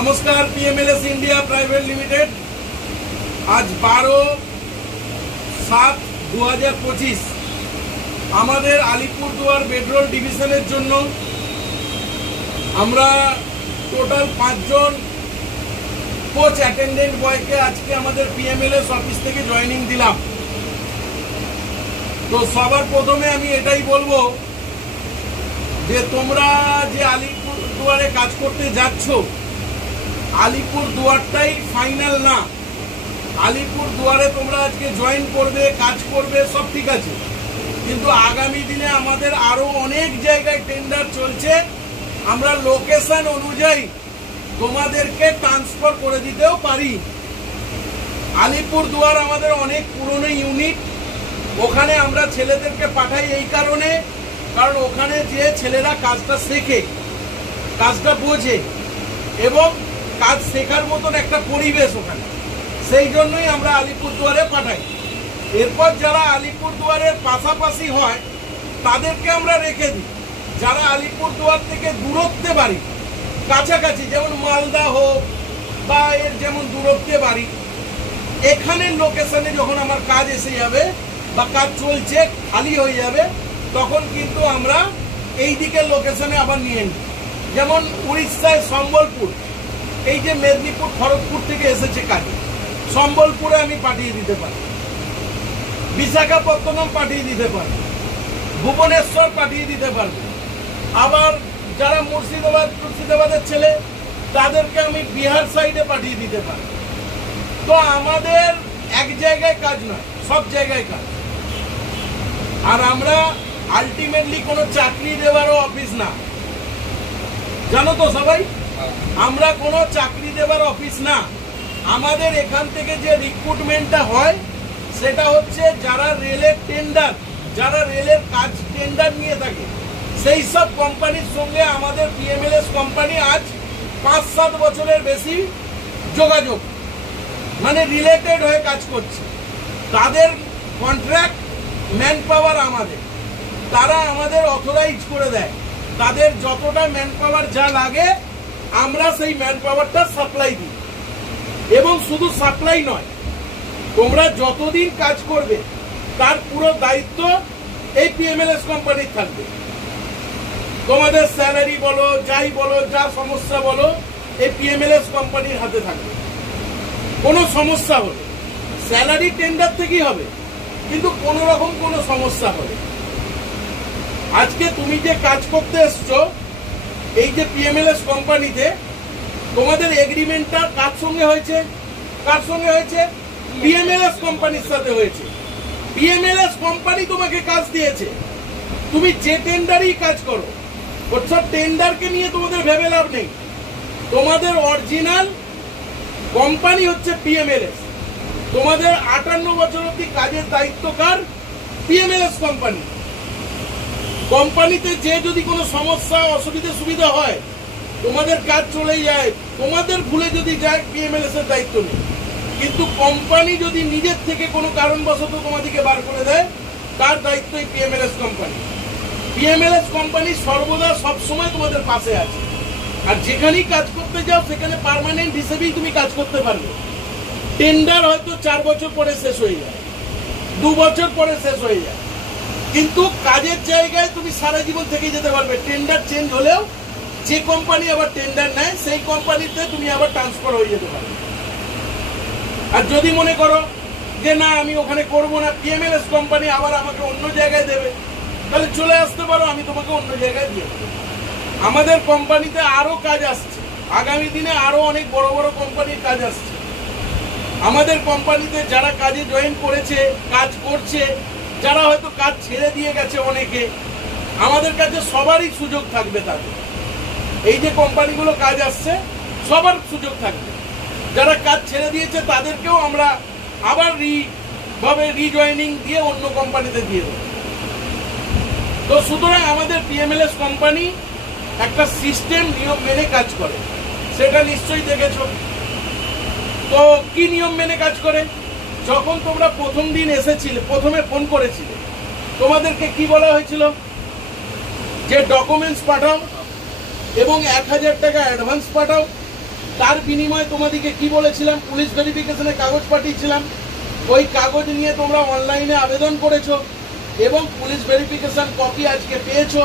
नमस्कार पीएमएलएस India private limited आज 12/7/2025 আমাদের আলিপুরদুয়ার বেডরোল ডিভিশনের জন্য আমরা টোটাল 5 জন কোচ অ্যাটেন্ডেন্ট বয়কে আজকে আমাদের পিএমএলএস অফিস থেকে জয়েনিং দিলাম। তো সবার প্রথমে আমি এটাই বলবো যে তোমরা যে আলিপুরদুয়ারে কাজ করতে যাচ্ছ, আলিপুরদুয়ারটাই ফাইনাল না। আলিপুরদুয়ারে তোমরা আজকে জয়েন করবে, কাজ করবে, সব ঠিক আছে, কিন্তু আগামী দিনে আমাদের আরো অনেক জায়গায় টেন্ডার চলছে। আমরা লোকেশন অনুযায়ী তোমাদেরকে ট্রান্সফার করে দিতেও পারি। আলিপুরদুয়ার আমাদের অনেক পুরনো ইউনিট, ওখানে আমরা ছেলেদেরকে পাঠাই এই কারণে, কারণ ওখানে যে ছেলেরা কাজটা শেখে, কাজটা বোঝে এবং কাজ শেখার মতন একটা পরিবেশ ওখানে, সেই জন্যই আমরা আলিপুরদুয়ারে পাঠাই। এরপর যারা আলিপুরদুয়ারের পাশাপাশি হয় তাদেরকে আমরা রেখে দিই। যারা আলিপুরদুয়ার থেকে দূরত্বে বাড়ি, কাছাকাছি যেমন মালদা হোক বা এর যেমন দূরত্বে বাড়ি, এখানের লোকেশনে যখন আমার কাজ এসে যাবে বা কাজ চলছে, খালি হয়ে যাবে, তখন কিন্তু আমরা এই দিকের লোকেশনে আবার নিয়ে নিই। যেমন উড়িষ্যায় সম্বলপুর, এই যে মেদিনীপুর খড়গপুর থেকে এসেছে কাজ, সম্বলপুরে আমি পাঠিয়ে দিতে পারি, বিশাখাপত্তনম পাঠিয়ে দিতে পারি, ভুবনেশ্বর পাঠিয়ে দিতে পারবো। আবার যারা মুর্শিদাবাদের ছেলে, তাদেরকে আমি বিহার সাইডে পাঠিয়ে দিতে পারি। তো আমাদের এক জায়গায় কাজ নয়, সব জায়গায় কাজ। আর আমরা আলটিমেটলি কোনো চাকরি দেওয়ারও অফিস না, জানো তো সবাই, আমরা কোনো চাকরি দেওয়ার অফিস না। আমাদের এখান থেকে যে রিক্রুটমেন্টটা হয় সেটা হচ্ছে যারা রেলের টেন্ডার, যারা রেলের কাজ টেন্ডার নিয়ে থাকে, সেই সব কোম্পানির সঙ্গে আমাদের পিএমএলএস কোম্পানি আজ 5-7 বছরের বেশি যোগাযোগ, মানে রিলেটেড হয়ে কাজ করছে। তাদের কন্ট্রাক্ট ম্যান পাওয়ার আমাদের, তারা আমাদের অথরাইজ করে দেয়। তাদের যতটা ম্যান পাওয়ার যা লাগে আমরা সেই ম্যান পাওয়ারটা সাপ্লাই দিই। এবং শুধু সাপ্লাই নয়, তোমরা যতদিন কাজ করবে তার পুরো দায়িত্ব এই পিএমএলএস কোম্পানির থাকবে। তোমাদের স্যালারি বলো, যাই বলো, যা সমস্যা বলো, এই পিএমএলএস কোম্পানির হাতে থাকবে। কোনো সমস্যা হলে স্যালারি টেন্ডার থেকেই হবে, কিন্তু কোনো রকম কোনো সমস্যা হলে, আজকে তুমি যে কাজ করতে এসছো এই যে পিএমএলএস কোম্পানিতে, তোমাদের এগ্রিমেন্টটা কার সঙ্গে হয়েছে? কার সঙ্গে হয়েছে? পিএমএলএস কোম্পানির সাথে হয়েছে। পিএমএলএস কোম্পানি তোমাকে কাজ দিয়েছে, তুমি যে টেন্ডারই কাজ করো, ওসব টেন্ডারকে নিয়ে তোমাদের ভেবে লাভ নেই। তোমাদের অরিজিনাল কোম্পানি হচ্ছে পিএমএলএস। তোমাদের 58 বছর অব্দি কাজের দায়িত্ব কার? PMLS company. কোম্পানিতে যে যদি কোনো সমস্যা, অসুবিধা সুবিধা হয়, তোমাদের কাজ চলেই যায়, তোমাদের ভুলে যদি যায়, পিএমএলএস এর দায়িত্ব নেই। কিন্তু কোম্পানি যদি নিজের থেকে কোনো কারণবশত তোমাদেরকে বার করে দেয়, তার দায়িত্বই পিএমএলএস কোম্পানি। পিএমএলএস কোম্পানি সর্বদা সবসময় তোমাদের পাশে আছে। আর যেখানেই কাজ করতে যাও সেখানে পার্মানেন্ট হিসেবেই তুমি কাজ করতে পারবে। টেন্ডার হয়তো 4 বছর পরে শেষ হয়ে যায়, 2 বছর পরে শেষ হয়ে যায়, কিন্তু কাজের জায়গায় তুমি সারা জীবন থেকেই যেতে পারবে। টেন্ডার চেঞ্জ হলেও যে কোম্পানি আবার টেন্ডার নেয় সেই কোম্পানিতে তুমি আবার ট্রান্সফার হয়ে যেতে পারবে। আর যদি মনে করো যে না আমি ওখানে করবো না, পিএমএলএস কোম্পানি আবার আমাকে অন্য জায়গায় দেবে, তাহলে চলে আসতে পারো, আমি তোমাকে অন্য জায়গায় দিয়ে দেবো। আমাদের কোম্পানিতে আরো কাজ আসছে, আগামী দিনে আরো অনেক বড় বড় কোম্পানির কাজ আসছে। আমাদের কোম্পানিতে যারা কাজে জয়েন করেছে, কাজ করছে, যারা হয়তো কাজ ছেড়ে দিয়ে গেছে অনেকে, আমাদের কাছে সবারই সুযোগ থাকবে। তাদের এই যে কোম্পানিগুলো কাজ আসছে, সবার সুযোগ থাকবে। যারা কাজ ছেড়ে দিয়েছে তাদেরকেও আমরা আবার রিজয়েনিং দিয়ে অন্য কোম্পানিতে দিয়ে দেবো। তো সুতরাং আমাদের পিএমএলএস কোম্পানি একটা সিস্টেম, নিয়ম মেনে কাজ করে, সেটা নিশ্চয়ই দেখেছো। তো কি নিয়ম মেনে কাজ করে? যখন তোমরা প্রথম দিন এসেছিলে, প্রথমে ফোন করেছিলে, তোমাদেরকে কি বলা হয়েছিল? যে ডকুমেন্টস পাঠাও এবং 1000 টাকা অ্যাডভান্স পাঠাও, তার বিনিময়ে তোমাদেরকে কি বলেছিলাম, পুলিশ ভেরিফিকেশনের কাগজ পাঠিয়েছিলাম, ওই কাগজ নিয়ে তোমরা অনলাইনে আবেদন করেছো এবং পুলিশ ভেরিফিকেশন কপি আজকে পেয়েছো।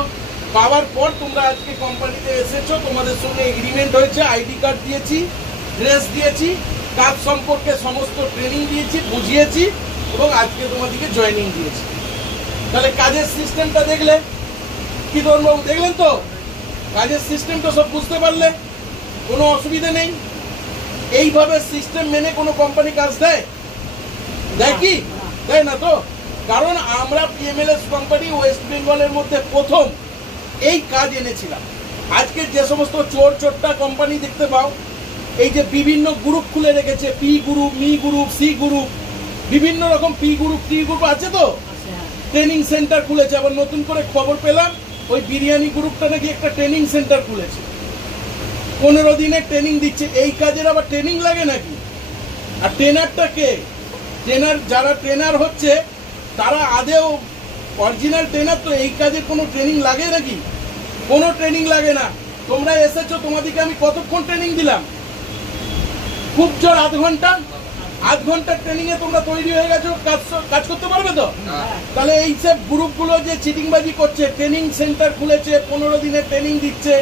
পাওয়ার পর তোমরা আজকে কোম্পানিতে এসেছো, তোমাদের সঙ্গে এগ্রিমেন্ট হয়েছে, আইডি কার্ড দিয়েছি, ড্রেস দিয়েছি, কাজ সম্পর্কে সমস্ত ট্রেনিং দিয়েছি, বুঝিয়েছি এবং আজকে তোমাদেরকে জয়েনিং দিয়েছি। তাহলে কাজের সিস্টেমটা দেখলে কি ধরনবাবু, দেখলেন তো? কাজের সিস্টেমটা সব বুঝতে পারলে, কোনো অসুবিধা নেই। এইভাবে সিস্টেম মেনে কোনো কোম্পানি কাজ দেয়? দেয় কি? দেয় না তো। কারণ আমরা পিএমএলএস কোম্পানি ওয়েস্ট বেঙ্গলের মধ্যে প্রথম এই কাজ এনেছিলাম। আজকে যে সমস্ত চোর চোরটা কোম্পানি দেখতে পাও, এই যে বিভিন্ন গ্রুপ খুলে রেখেছে, পি গ্রুপ, মি গ্রুপ, সি গ্রুপ, বিভিন্ন রকম পি গ্রুপ, টি গ্রুপ আছে তো, ট্রেনিং সেন্টার খুলেছে। আবার নতুন করে খবর পেলাম ওই বিরিয়ানি গ্রুপটা নাকি একটা ট্রেনিং সেন্টার খুলেছে, 15 দিনের ট্রেনিং দিচ্ছে। এই কাজের আবার ট্রেনিং লাগে নাকি? আর ট্রেনারটা কে? ট্রেনার, যারা ট্রেনার হচ্ছে তারা আদেও অরিজিনাল ট্রেনার তো? এই কাজে কোনো ট্রেনিং লাগে নাকি? কোনো ট্রেনিং লাগে না। তোমরা এসেছো, তোমাদেরকে আমি কতক্ষণ ট্রেনিং দিলাম? খুব জোর আধ ঘন্টা। আধ ঘন্টার ট্রেনিং এ তোমরা তৈরি হয়ে গেছো, কাজ করতে পারবে তো? তাহলে এই সব গ্রুপগুলো যে চিটিংবাজি করছে, ট্রেনিং সেন্টার খুলেছে, 15 দিনের ট্রেনিং দিচ্ছে,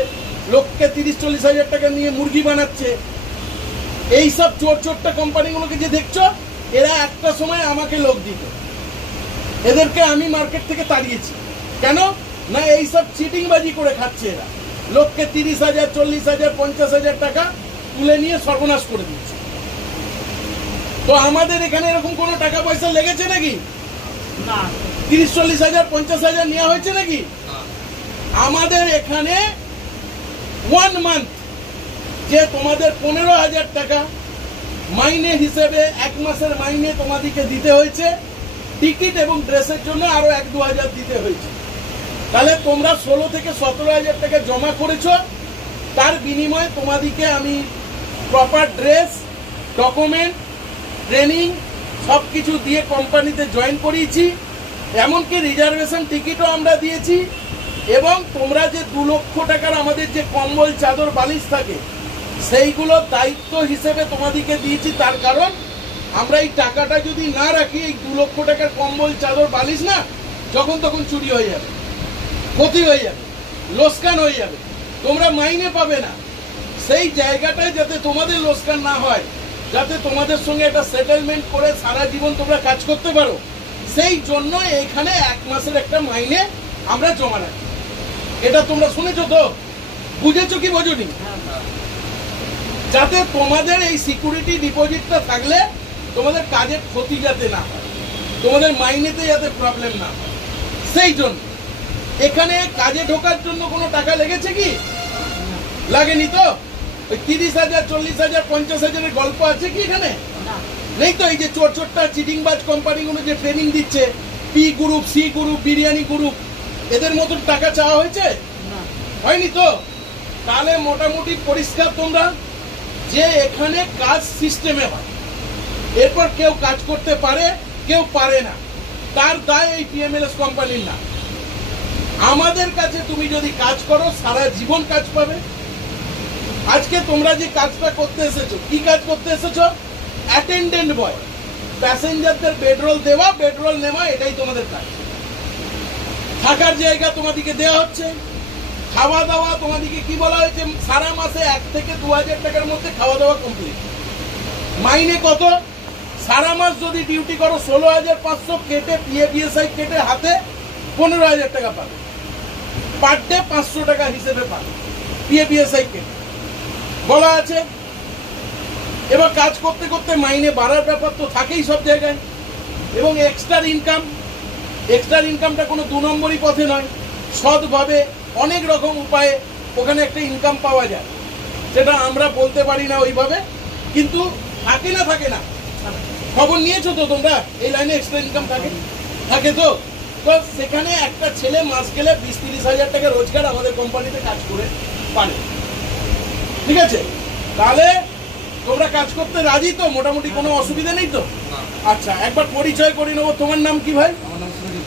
লোককে 30-40 হাজার টাকা নিয়ে মুরগি বানাচ্ছে, এই সব চোর চোরটা কোম্পানিগুলোকে যে দেখছো, এরা একটা সময় আমাকে লোক দিত, এদেরকে আমি মার্কেট থেকে তাড়িয়েছি। কেন না? এই সব চিটিংবাজি করে খাচ্ছে এরা, লোককে 30,000, 40,000, 50,000 টাকা তুলে নিয়ে সর্বনাশ করে দিচ্ছে। তো আমাদের এখানে এরকম কোনো টাকা পয়সা লেগেছে নাকি? 30-40 হাজার, 50 হাজার নেওয়া হয়েছে নাকি? আমাদের এখানে 1 মান্থ যে তোমাদের 15,000 টাকা মাইনে হিসেবে 1 মাসের মাইনে তোমাদেরকে দিতে হয়েছে, টিকিট এবং ড্রেসের জন্য আরো 1-2 হাজার দিতে হয়েছে। তাহলে তোমরা 16 থেকে 17 হাজার টাকা জমা করেছো। তার বিনিময়ে তোমাদেরকে আমি প্রপার ড্রেস, ডকুমেন্ট, ট্রেনিং সবকিছু দিয়ে কোম্পানিতে জয়েন করিয়েছি, এমনকি রিজার্ভেশন টিকিটও আমরা দিয়েছি। এবং তোমরা যে 2 লক্ষ টাকার আমাদের যে কম্বল, চাদর, বালিশ থাকে, সেইগুলো দায়িত্ব হিসেবে তোমাদেরকে দিয়েছি। তার কারণ আমরা এই টাকাটা যদি না রাখি, এই 2 লক্ষ টাকার কম্বল, চাদর, বালিশ না যখন তখন চুরি হয়ে যাবে, ক্ষতি হয়ে যাবে, লোকসান হয়ে যাবে, তোমরা মাইনে পাবে না। সেই জায়গাটায় যাতে তোমাদের লোকসান না হয়, যাতে তোমাদের সঙ্গে একটা সেটেলমেন্ট করে সারা জীবন তোমরা কাজ করতে পারো, সেই জন্য এখানে 1 মাসের একটা মাইনে আমরা জমা রাখি। এটা তোমরা শুনেছো তো? বুঝেছো কি বোঝোনি? যাতে তোমাদের এই সিকিউরিটি ডিপোজিটটা থাকলে তোমাদের কাজের ক্ষতি যাতে না হয়, তোমাদের মাইনেতে যাতে প্রবলেম না হয়, সেই জন্য। এখানে কাজে ঢোকার জন্য কোনো টাকা লেগেছে কি? লাগেনি তো? ওই 30,000, 40,000, 50,000 গল্প আছে কি এখানে? নেই তো। এই যে চোর চোরটা চিটিংবাজ কোম্পানিগুলো যে ট্রেনিং দিচ্ছে, P group, C group, biryani group, এদের মতন টাকা চাওয়া হয়েছে? হয়নি তো। তাহলে মোটামুটি পরিষ্কার তোমরা যে এখানে কাজ সিস্টেমে হয়, এরপর কেউ কাজ করতে পারে, কেউ পারে না, তার দায় এই পিএমএলএস কোম্পানির না। আমাদের কাছে তুমি যদি কাজ করো, সারা জীবন কাজ পাবে। আজকে তোমরা যে কাজটা করতে এসেছো, কি কাজ করতে এসেছো? অ্যাটেন্ডেন্ট বয়, প্যাসেঞ্জারদের বেডরোল দেওয়া, বেডরোল নেওয়া, এটাই তোমাদের কাজ। থাকার জায়গা তোমাদেরকে দেওয়া হচ্ছে, খাওয়া দাওয়া তোমাদেরকে কি বলা হয়েছে? সারা মাসে 1 থেকে 2 হাজার টাকার মধ্যে খাওয়া দাওয়া কমপ্লিট। মাইনে কত? সারা মাস যদি ডিউটি করো 16,500 কেটে, পিএফ কেটে হাতে 15,000 টাকা পাবে। পার ডে 500 টাকা হিসেবে পাবে, পিএফ কেটে বলা আছে। এবার কাজ করতে করতে মাইনে বাড়ার ব্যাপার তো থাকেই সব জায়গায়। এবং এক্সট্রা ইনকামটা কোনো 2 নম্বরই পথে নয়, সৎভাবে অনেক রকম উপায়ে ওখানে একটা ইনকাম পাওয়া যায়, সেটা আমরা বলতে পারি না ওইভাবে, কিন্তু থাকে না। খবর নিয়েছো তো তোমরা? এই লাইনে এক্সট্রা ইনকাম থাকে তো। সেখানে একটা ছেলে মাস গেলে 20-30 হাজার টাকা রোজগার আমাদের কোম্পানিতে কাজ করে পারে। ঠিক আছে? তাহলে তোমরা কাজ করতে রাজি তো? মোটামুটি কোনো অসুবিধা নেই তো? আচ্ছা, একবার পরিচয় করে নেবো। তোমার নাম কি ভাই? আমার নাম সুরজিৎ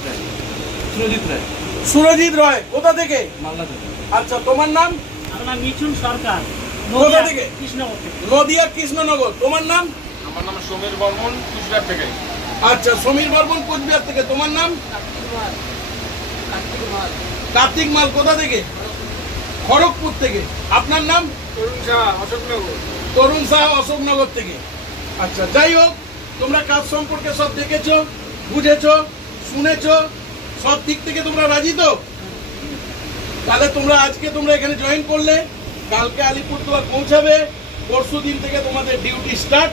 রায়। সুরজিৎ রায়। কোথা থেকে? মালদা থেকে। আচ্ছা, তোমার নাম? আমার নাম মিঠুন সরকার। কোথা থেকে? কৃষ্ণনগর থেকে। নদিয়া কৃষ্ণনগর। তোমার নাম? আমার নাম সমীর বর্মন, কুচবিহার থেকে। আচ্ছা, সমীর বর্মন কুচবিহার থেকে। তোমার নাম? কার্তিক মাল। কোথা থেকে? খড়গপুর থেকে। আপনার নাম? তরুণ শাহ, অশোকনগর। তরুণ শাহ, অশোকনগর থেকে। আচ্ছা, যাই হোক, তোমরা কাজ সম্পর্কে সব দেখেছো, বুঝেছো, শুনেছো, সব দিক থেকে তোমরা রাজি তো? তাহলে তোমরা আজকে তোমরা এখানে জয়েন করলে, কালকে আলিপুরদুয়ার পৌঁছাবে, পরশু দিন থেকে তোমাদের ডিউটি স্টার্ট।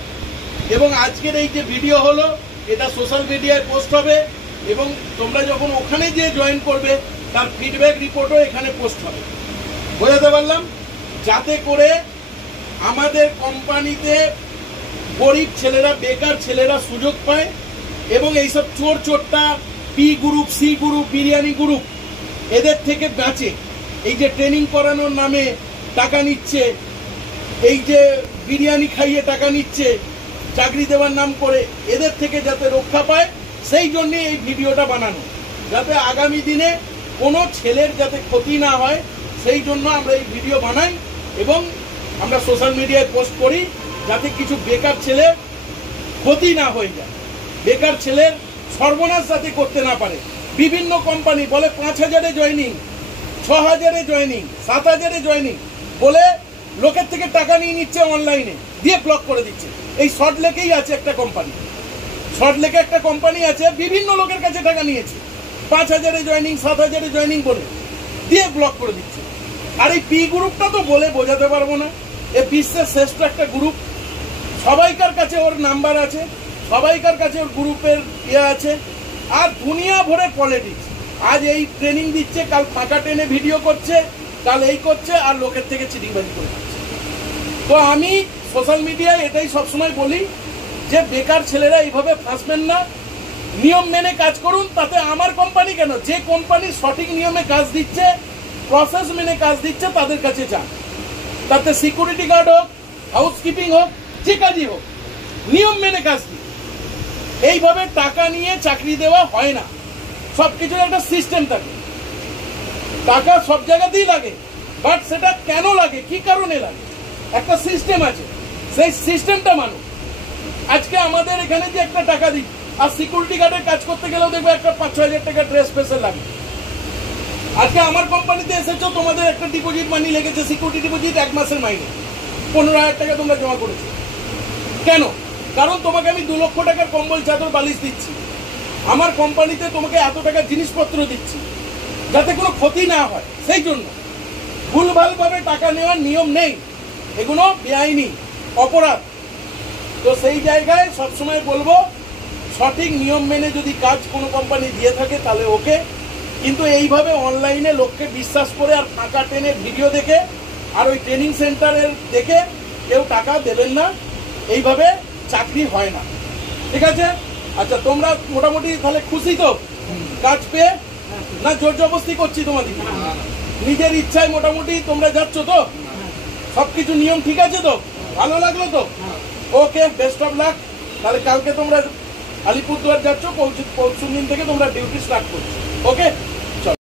এবং আজকের এই যে ভিডিও হলো, এটা সোশ্যাল মিডিয়ায় পোস্ট হবে এবং তোমরা যখন ওখানে যে জয়েন করবে তার ফিডব্যাক রিপোর্টও এখানে পোস্ট হবে। বোঝাতে পারলাম? যাতে করে আমাদের কোম্পানিতে গরিব ছেলেরা, বেকার ছেলেরা সুযোগ পায় এবং এইসব চোর চোরটা, P group, C group, biryani group, এদের থেকে বাঁচে। এই যে ট্রেনিং করানোর নামে টাকা নিচ্ছে, এই যে বিরিয়ানি খাইয়ে টাকা নিচ্ছে চাকরি দেওয়ার নাম করে, এদের থেকে যাতে রক্ষা পায়, সেই জন্যে এই ভিডিওটা বানানো, যাতে আগামী দিনে কোনো ছেলের যাতে ক্ষতি না হয়, সেই জন্য আমরা এই ভিডিও বানাই এবং আমরা সোশ্যাল মিডিয়ায় পোস্ট করি, যাতে কিছু বেকার ছেলে ক্ষতি না হয়ে যায়, বেকার ছেলের সর্বনাশ যাতে করতে না পারে। বিভিন্ন কোম্পানি বলে 5,000-এ জয়েনিং, 6,000-এ জয়েনিং, 7,000-এ জয়েনিং বলে লোকের থেকে টাকা নিয়ে নিচ্ছে, অনলাইনে দিয়ে ব্লক করে দিচ্ছে। এই সল্টলেকেই আছে একটা কোম্পানি, সল্টলেকে একটা কোম্পানি আছে, বিভিন্ন লোকের কাছে টাকা নিয়েছে, 5,000-এ জয়েনিং, 7,000-এ জয়েনিং বলে দিয়ে ব্লক করে দিচ্ছে। আর এই পি গ্রুপটা তো বলে বোঝাতে পারবো না, এ বিশ্বের শ্রেষ্ঠ একটা গ্রুপ, সবাইকার কাছে ওর নাম্বার আছে, সবাইকার কাছে ওর গ্রুপের আছে, আর দুনিয়া ভরে পলিটিক্স। আজ এই ট্রেনিং দিচ্ছে, কাল ফাঁকা ট্রেনে ভিডিও করছে, কাল এই করছে, আর লোকের থেকে চিটিংবাজি করে দিচ্ছে। তো আমি সোশ্যাল মিডিয়ায় এটাই সবসময় বলি যে বেকার ছেলেরা এইভাবে ফাঁসবেন না, নিয়ম মেনে কাজ করুন। তাতে আমার কোম্পানি কেন, যে কোম্পানি সঠিক নিয়মে কাজ দিচ্ছে, প্রসেস মেনে কাজ দিচ্ছে, তাদের কাছে যান। তাতে সিকিউরিটি গার্ড হোক, হাউসকিপিং হোক, যে কাজই হোক, নিয়ম মেনে কাজ দিন। এইভাবে টাকা নিয়ে চাকরি দেওয়া হয় না, সবকিছুর একটা সিস্টেম থাকে। টাকা সব জায়গাতেই লাগে, বাট সেটা কেন লাগে, কি কারণে লাগে, একটা সিস্টেম আছে, সেই সিস্টেমটা মানুষ। আজকে আমাদের এখানে যে একটা টাকা দিই, আর সিকিউরিটি গার্ডের কাজ করতে গেলেও দেখবে একটা 5-6 হাজার টাকা ড্রেস স্পেশাল লাগে। আজকে আমার কোম্পানিতে এসেছো, তোমাদের একটা ডিপোজিট মানি লেগেছে, সিকিউরিটি ডিপোজিট 1 মাসের মাইনে 15,000 টাকা তোমরা জমা করেছো। কেন? কারণ তোমাকে আমি 2 লক্ষ টাকার কম্বল, চাদর, বালিশ দিচ্ছি, আমার কোম্পানিতে তোমাকে এত টাকার জিনিসপত্র দিচ্ছি, যাতে কোনো ক্ষতি না হয়। সেই জন্য ভুলভালভাবে টাকা নেওয়ার নিয়ম নেই, এগুলো বেআইনি অপরাধ। তো সেই জায়গায় সবসময় বলবো, সঠিক নিয়ম মেনে যদি কাজ কোনো কোম্পানি দিয়ে থাকে তাহলে ওকে, কিন্তু এইভাবে অনলাইনে লোককে বিশ্বাস করে আর ফাঁকা ট্রেনে ভিডিও দেখে আর ওই ট্রেনিং সেন্টারের দেখে কেউ টাকা দেবেন না, এইভাবে চাকরি হয় না। ঠিক আছে? আচ্ছা, তোমরা মোটামুটি তাহলে খুশি তো কাজ পেয়ে? না জোর জবরদস্তি করছি তোমাদের? নিজের ইচ্ছায় মোটামুটি তোমরা যাচ্ছ তো? সবকিছু নিয়ম ঠিক আছে তো? ভালো লাগলো তো? ওকে, বেস্ট অফ লাক। তাহলে কালকে তোমরা আলিপুরদুয়ার যাচ্ছ, পরশু দিন থেকে তোমরা ডিউটি স্টার্ট করছো। ওকে।